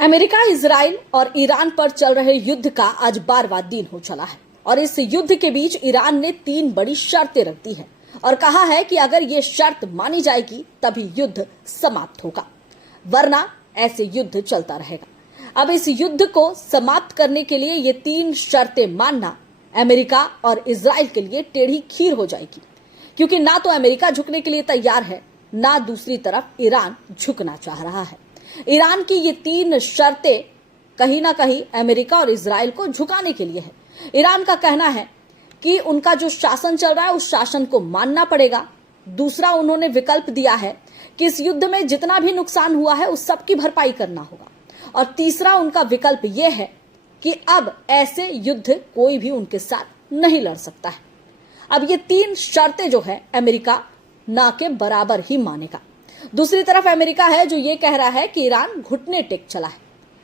America, Israel और Iran पर चल रहे युद्ध का आज 12वां दिन हो चला है और इस युद्ध के बीच ईरान ने 3 बड़ी शर्तें रख दी है और कहा है कि अगर ये शर्त मानी जाएगी तभी युद्ध समाप्त होगा, वरना ऐसे युद्ध चलता रहेगा। अब इस युद्ध को समाप्त करने के लिए ये 3 शर्तें मानना अमेरिका और इजराइल के लिए टेढ़ी खीर हो जाएगी, क्योंकि ना तो अमेरिका झुकने के लिए तैयार है, ना दूसरी तरफ ईरान झुकना चाह रहा है। ईरान की ये 3 शर्तें कहीं ना कहीं अमेरिका और इजराइल को झुकाने के लिए है। ईरान का कहना है कि उनका जो शासन चल रहा है उस शासन को मानना पड़ेगा। दूसरा, उन्होंने विकल्प दिया है कि इस युद्ध में जितना भी नुकसान हुआ है उस सब की भरपाई करना होगा। और तीसरा उनका विकल्प यह है कि अब ऐसे युद्ध कोई भी उनके साथ नहीं लड़ सकता है। अब ये 3 शर्तें जो है अमेरिका ना के बराबर ही मानेगा। दूसरी तरफ अमेरिका है जो ये कह रहा है कि ईरान घुटने टेक चला है,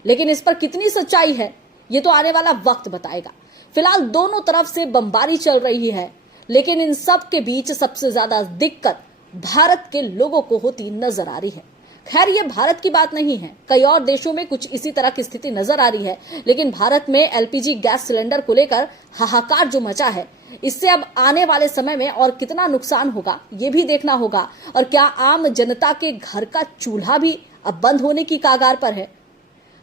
लेकिन इस पर कितनी सच्चाई है ये तो आने वाला वक्त बताएगा। फिलहाल दोनों तरफ से बमबारी चल रही है, लेकिन इन सब के बीच सबसे ज्यादा दिक्कत भारत के लोगों को होती नजर आ रही है। खैर, ये भारत की बात नहीं है, कई और देशों में कुछ इसी तरह की स्थिति नजर आ रही है, लेकिन भारत में एलपीजी गैस सिलेंडर को लेकर हाहाकार जो मचा है, इससे अब आने वाले समय में और कितना नुकसान होगा ये भी देखना होगा। और क्या आम जनता के घर का चूल्हा भी अब बंद होने की कगार पर है?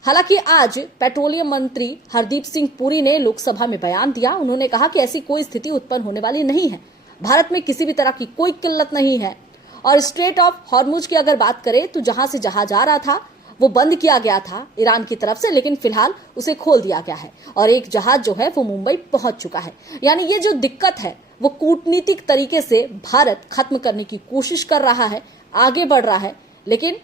हालांकि आज पेट्रोलियम मंत्री हरदीप सिंह पुरी ने लोकसभा में बयान दिया। उन्होंने कहा कि ऐसी कोई स्थिति उत्पन्न होने वाली नहीं है, भारत में किसी भी तरह की कोई किल्लत नहीं है। और स्ट्रेट ऑफ हॉर्मुज की अगर बात करें तो जहां से जहाज आ रहा था वो बंद किया गया था ईरान की तरफ से, लेकिन फिलहाल उसे खोल दिया गया है और एक जहाज जो है वो मुंबई पहुंच चुका है। यानी ये जो दिक्कत है वो कूटनीतिक तरीके से भारत खत्म करने की कोशिश कर रहा है, आगे बढ़ रहा है, लेकिन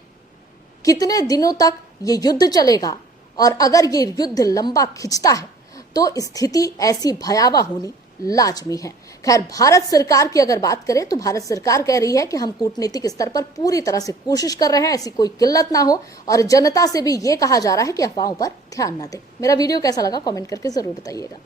कितने दिनों तक ये युद्ध चलेगा और अगर ये युद्ध लंबा खिंचता है तो स्थिति ऐसी भयावह होनी लाजमी है। खैर, भारत सरकार की अगर बात करें तो भारत सरकार कह रही है कि हम कूटनीतिक स्तर पर पूरी तरह से कोशिश कर रहे हैं, ऐसी कोई किल्लत ना हो, और जनता से भी ये कहा जा रहा है कि अफवाहों पर ध्यान ना दें। मेरा वीडियो कैसा लगा कमेंट करके जरूर बताइएगा।